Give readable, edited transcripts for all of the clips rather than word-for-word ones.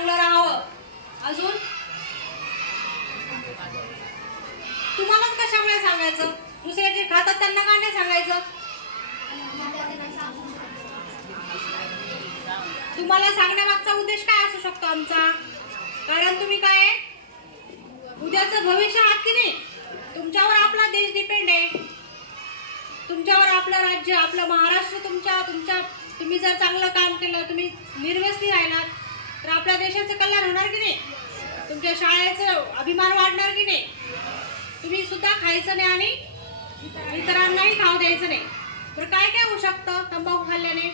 चांगलं राहावं. अजून तुम्हालाच कशामुळे सांगायचं? दुसरे जे खातात त्यांना का नाही सांगायचं? तुम्हाला सांगण्यामागचा उद्देश काय असू शकतो आमचा? कारण तुम्ही काय उद्याचं भविष्य आहात की नाही? तुमच्यावर आपला देश डिपेंड आहे. तुमच्यावर आपलं राज्य, आपलं महाराष्ट्र तुम्ही जर चांगलं काम केलं, तुम्ही निर्व्यसनी राहिलात तर आपल्या देशाचं कल्याण होणार की नाही? तुमच्या शाळेचं अभिमान वाढणार की नाही? तुम्ही सुद्धा खायचं नाही आणि इतरांनाही खाऊ द्यायचं नाही. तर काय काय होऊ शकतं तंबाखू खाल्ल्याने?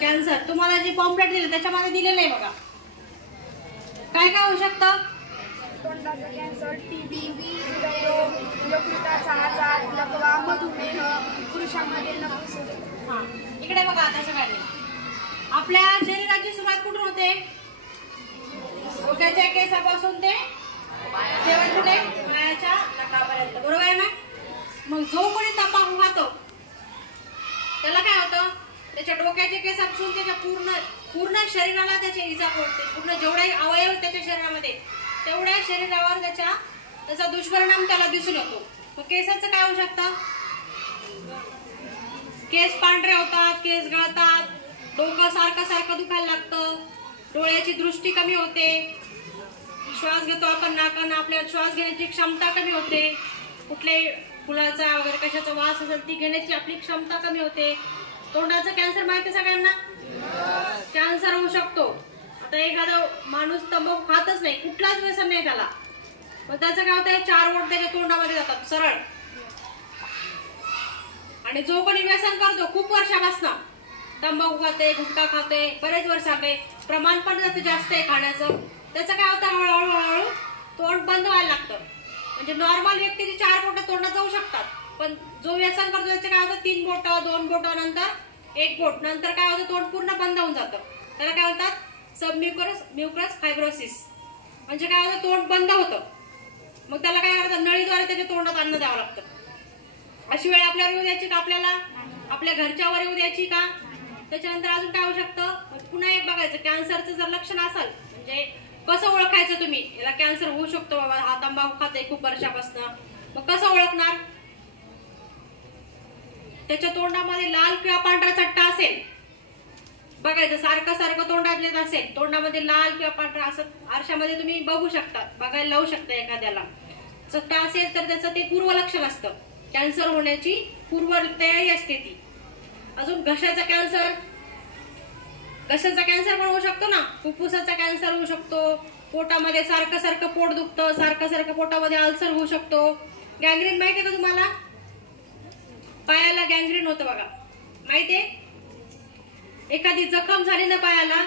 कॅन्सर. तुम्हाला जे पॉम्पलेट दिले त्याच्यामध्ये दिलेलं आहे बघा. काय काय होऊ शकतं? तोंडाचा कॅन्सर, टीबी, हृदयरोग, यकृताचा आजार, लकवा, मधुमेह, पुरुषांमध्ये नपुंसकता. इकडे बघा आता सगळ्यांनी. आपल्या शरीराची सुरुवात कुठून होते? डोक्याच्या केसापासून ते शेवटच्या पायाच्या नखापर्यंत. बरोबर आहे ना? मग जो कोणी तंबाखू खातो त्याला काय होतं? त्याच्या डोक्याच्या केसापासून त्याच्या पूर्ण शरीराला त्याचे इजा पोहोचते. पूर्ण जेवढे अवयव त्याच्या शरीरामध्ये तेवढ्या शरीरावर त्याचा दुष्परिणाम त्याला दिसून येतो. मग केसाचं काय होऊ शकतं? केस पांढरे होतात, केस गळतात, डोकं सारखं दुखायला लागतं, डोळ्याची दृष्टी कमी होते, श्वास घेतो आपण नाकानं, आपल्या श्वास घेण्याची क्षमता कमी होते, कुठल्याही फुलाचा वगैरे कशाचा वास असेल ती घेण्याची आपली क्षमता कमी होते. तोंडाचं कॅन्सर माहिती सगळ्यांना? कॅन्सर होऊ शकतो. आता एखादा माणूस तंबाखू खातच नाही, कुठलाच व्यसन नाही त्याला, मग त्याचं काय होतंय? 4 बोट त्याच्या तोंडामध्ये जातात सरळ. आणि जो कोणी व्यसन करतो खूप वर्षापासून, तंबाखू खाते, गुटखा खाते, बरेच वर्ष खाते, प्रमाण पण त्याचं जास्त आहे खाण्याचं, त्याचं काय होतं? हळूहळू तोंड बंद व्हायला लागतं. म्हणजे नॉर्मल व्यक्तीची 4 बोटं तोंडात जाऊ शकतात, पण जो व्यसन करतो त्याचं काय होतं? 3 बोटं, 2 बोटं, नंतर 1 बोट, नंतर काय होतं? तोंड पूर्ण बंद होऊन जातं. त्याला काय होतात? Mucus fibrosis. म्हणजे काय होतं? तोंड बंद होतं. मग त्याला काय करतात? नळीद्वारे त्याच्या तोंडात अन्न द्यावं लागतं. अशी वेळ आपल्यावर येऊ द्यायची का? आपल्याला आपल्या घरच्यावर येऊ द्यायची का? त्याच्यानंतर अजून काय होऊ शकतं? पुन्हा एक बघायचं, कॅन्सरचं जर लक्षण असेल, म्हणजे कसं ओळखायचं तुम्ही याला कॅन्सर होऊ शकतो बाबा, हा तंबाखू खाते खूप वर्षापासून, मग कसं ओळखणार? त्याच्या तोंडामध्ये लाल किंवा पांढरा चट्टा असेल, बघायचं, सारखं तोंडात येत असेल, तोंडामध्ये लाल किंवा पांढरा असं आरशामध्ये तुम्ही बघू शकता, बघायला लावू शकता एखाद्याला. चट्टा असेल तर त्याचं ते पूर्व लक्षण असतं, कॅन्सर होण्याची पूर्व तयारी असते ती. अजून घशाचा कॅन्सर पण होऊ शकतो ना, फुफ्फुसाचा कॅन्सर होऊ शकतो, पोटामध्ये सारखं पोट दुखतं, सारखं पोटामध्ये अल्सर होऊ शकतो. गँग्रीन माहितीये का तुम्हाला? पायाला गँग्रीन होतं बघा, माहितीये? एखादी जखम झाली ना पायाला,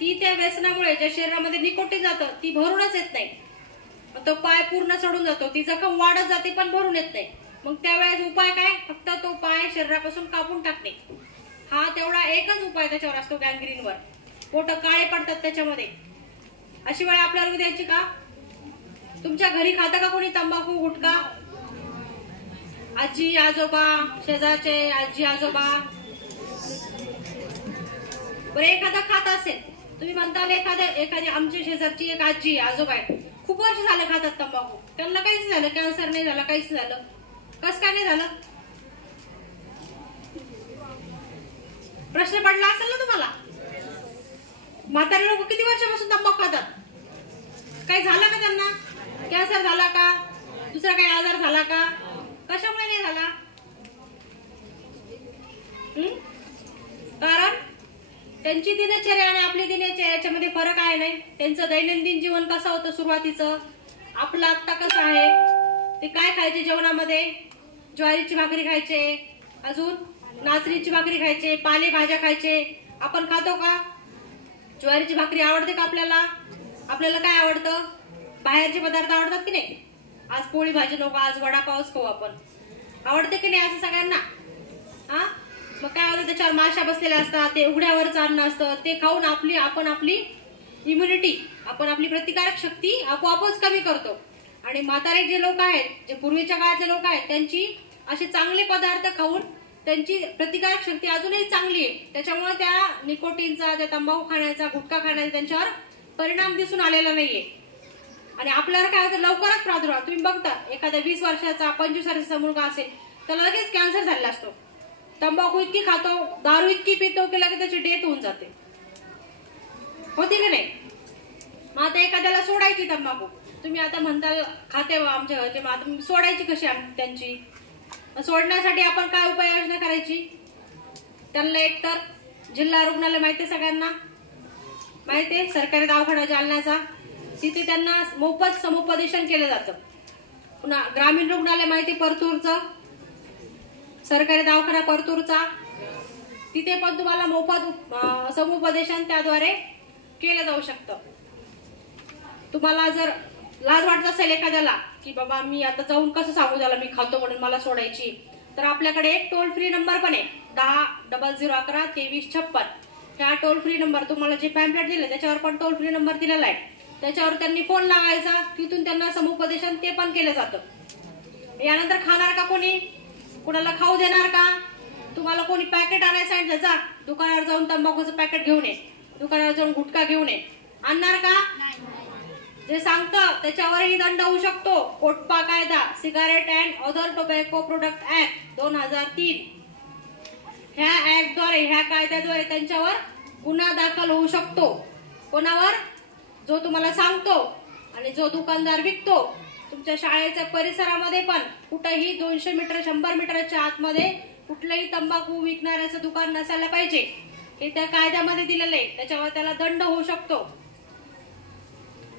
ती त्या व्यसनामुळे ज्या शरीरामध्ये निकोटीन जातं ती भरूनच येत नाही, तो पाय पूर्ण चढून जातो, ती जखम वाढत जाते पण भरून येत नाही. मग त्यावेळेस उपाय काय? फक्त तो पाय शरीरापासून कापून टाकणे, हा तेवढा एकच उपाय त्याच्यावर असतो. गँग्रीनवर पोट काळे पडतात त्याच्यामध्ये. अशी वेळ आपल्याला येऊ द्यायची का? तुमच्या घरी खातं का कोणी तंबाखू गुटखा? आजी आजोबा, शेजारचे आजी आजोबा, बरं एखादा खात असेल, तुम्ही म्हणताल एखादी आमची शेजारची एक आजी आजोबा आहे, खूप वर्ष झालं खातात तंबाखू, त्यांना काहीच झालं, कॅन्सर नाही झालं, काहीच झालं, कसं काय नाही झालं? प्रश्न पडला असेल ना तुम्हाला. म्हातारे लोक किती वर्षापासून तंबाखू खातात, काही झालं का त्यांना? कॅन्सर झाला का? दुसरा काही आजार झाला का? कशामुळे नाही झाला? कारण त्यांची दिनचर्या आणि आपली दिनचर्या याच्यामध्ये फरक आहे. नाही, त्यांचं दैनंदिन जीवन कसं होतं सुरुवातीचं, आपलं आत्ता कसं आहे, ते काय खायचे जेवणामध्ये? ज्वारीची भाकरी खायचे, अजून नाचणीची भाकरी खायचे, पालेभाज्या खायचे. आपण खातो का? ज्वारीची भाकरी आवडते का आपल्याला? आपल्याला काय आवडतं? बाहेरचे पदार्थ आवडतात की नाही? आज पोळी भाजी नको, आज वडापावच खाऊ आपण, आवडते की नाही असं सगळ्यांना? हा, मग काय होतं? त्याच्यावर माशा बसलेल्या असतात, ते उघड्यावरचं अन्न असतं, ते खाऊन आपण आपली इम्युनिटी, आपण आपली प्रतिकारक शक्ती आपोआपच कमी करतो. आणि म्हातारे जे लोक आहेत, जे पूर्वीच्या काळातले लोक आहेत, त्यांची असे चांगले पदार्थ खाऊन त्यांची प्रतिकारक शक्ती अजूनही चांगली आहे. त्याच्यामुळे त्या निकोटीनचा, त्या तंबाखू खाण्याचा, गुटखा खाण्याचा त्यांच्यावर परिणाम दिसून आलेला नाहीये. आणि आपल्याला काय होतं, लवकरच प्रादुर्भाव. तुम्ही बघता एखाद्या 20 वर्षाचा 25 वर्षाचा मुलगा असेल त्याला लगेच कॅन्सर झालेला असतो. तंबाखू इतकी खातो, दारू इतकी पितो की लगेच त्याची डेथ होऊन जाते. होती की नाही? मग आता एखाद्याला सोडायची तंबाखू, तुम्ही आता म्हणताल खाते आमच्या घरचे, मग आता सोडायची कशी त्यांची? सोडण्यासाठी आपण काय उपाययोजना करायची? त्यांना एकतर जिल्हा रुग्णालय माहिती सगळ्यांना माहिती, सरकारी दवाखाना जालन्याचा, तिथे त्यांना मोफत समुपदेशन केलं जातं. पुन्हा ग्रामीण रुग्णालय माहिती परतूरचं, सरकारी दवाखाना परतूरचा, तिथे पण तुम्हाला मोफत समुपदेशन त्याद्वारे केलं जाऊ शकतं. तुम्हाला जर लाज वाटत असेल एखाद्याला की बाबा मी आता जाऊन कसं सांगू त्याला मी खातो म्हणून मला सोडायची, तर आपल्याकडे एक टोल फ्री नंबर पण आहे 1000112356. ह्या टोल फ्री नंबर, तुम्हाला जे पॅम्पलेट दिले त्याच्यावर पण टोल फ्री नंबर दिलेला आहे. त्याच्यावर त्यांनी फोन लावायचा, तिथून त्यांना समुपदेशन ते पण केलं जातं. यानंतर खाणार का कोणी? कुणाला खाऊ देणार का? तुम्हाला कोणी पॅकेट आणायला सांगितलं, जा दुकानावर जाऊन तंबाखूचं पॅकेट घेऊन ये, दुकानावर जाऊन गुटखा घेऊन ये, आणणार का? जे सांगतं त्याच्यावरही दंड होऊ शकतो. कोटपा कायदा, cigarette and other tobacco product act 2003, ह्या ऍक्टद्वारे, ह्या कायद्याद्वारे त्यांच्यावर गुन्हा दाखल होऊ शकतो. कोणावर? जो तुम्हाला सांगतो आणि जो दुकानदार विकतो. तुमच्या शाळेच्या परिसरामध्ये पण कुठेही 200 मीटर 100 मीटरच्या आतमध्ये कुठलंही तंबाखू विकणाऱ्याचं दुकान नसायला पाहिजे, हे त्या कायद्यामध्ये दिलेलं आहे. त्याच्यावर त्याला दंड होऊ शकतो.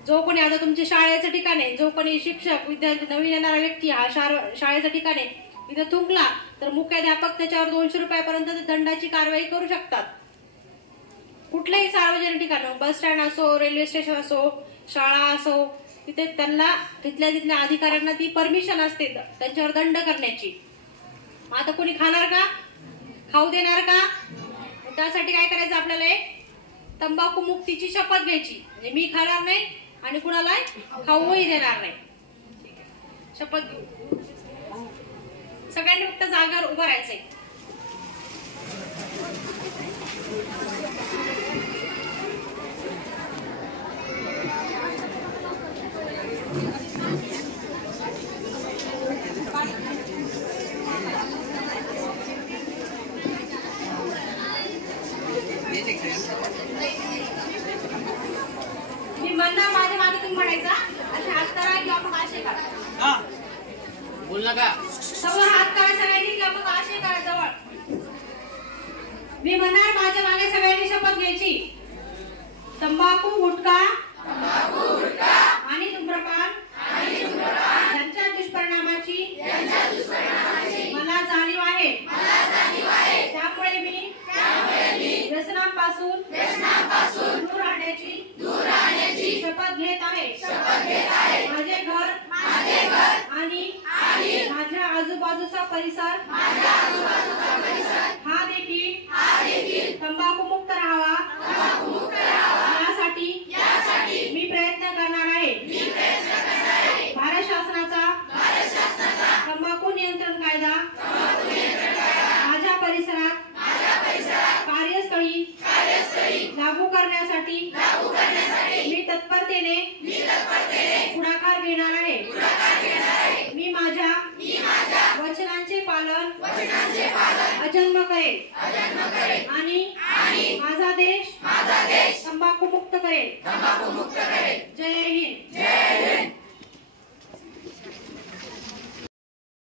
जो कोणी आता तुमच्या शाळेचं ठिकाण आहे, जो कोणी शिक्षक, विद्यार्थी, नवीन येणारा व्यक्ती हा शाळेचं ठिकाण आहे तिथे थुंकला तर मुख्याध्यापक त्याच्यावर 200 रुपयापर्यंत दंडाची कारवाई करू शकतात. कुठल्याही सार्वजनिक ठिकाण, बस स्टँड असो, रेल्वे स्टेशन असो, शाळा असो, तिथे त्यांना तिथल्या अधिकाऱ्यांना ती परमिशन असते त्यांच्यावर दंड करण्याची. मग आता कोणी खाणार का? खाऊ देणार का? त्यासाठी काय करायचं, आपल्याला एक तंबाखू मुक्तीची शपथ घ्यायची. म्हणजे मी खाणार नाही आणि कुणाला खाऊही देणार नाही. शपथ घेऊ. सगळ्यांनी फक्त जागेवर उभं राहायचंय. मी म्हणणार माझ्या मागे तुम्ही म्हणायचा, असे हात करा किंवा मग असे करा. बोल नका. समोर हात करा सगळ्यांनी किंवा मग असे करा जवळ. मी म्हणणार माझ्या मागे सगळ्यांनी शपथ घ्यायची. तंबाखू, गुटखा आणि धूम्रपान यांच्या दुष्परिणामाची मला जाणीव आहे. त्यामुळे मी व्यसनांपासून दूर राहण्याची शपथ घेत आहे. माझे घर आणि माझ्या आजूबाजूचा परिसर हा देखील तंबाखू मुक्त राहावा यासाठी मी प्रयत्न करणार आहे. भारत शासनाचा तंबाखू नियंत्रण कायदा माझ्या परिसरात कार्यस्थळी लागू करण्यासाठी मी तत्परतेने पुढाकार घेणार आहे. मी माझ्या वचनांचे पालन अजन्म करेन आणि माझा देश तंबाखू मुक्त करेन. जय हिंद.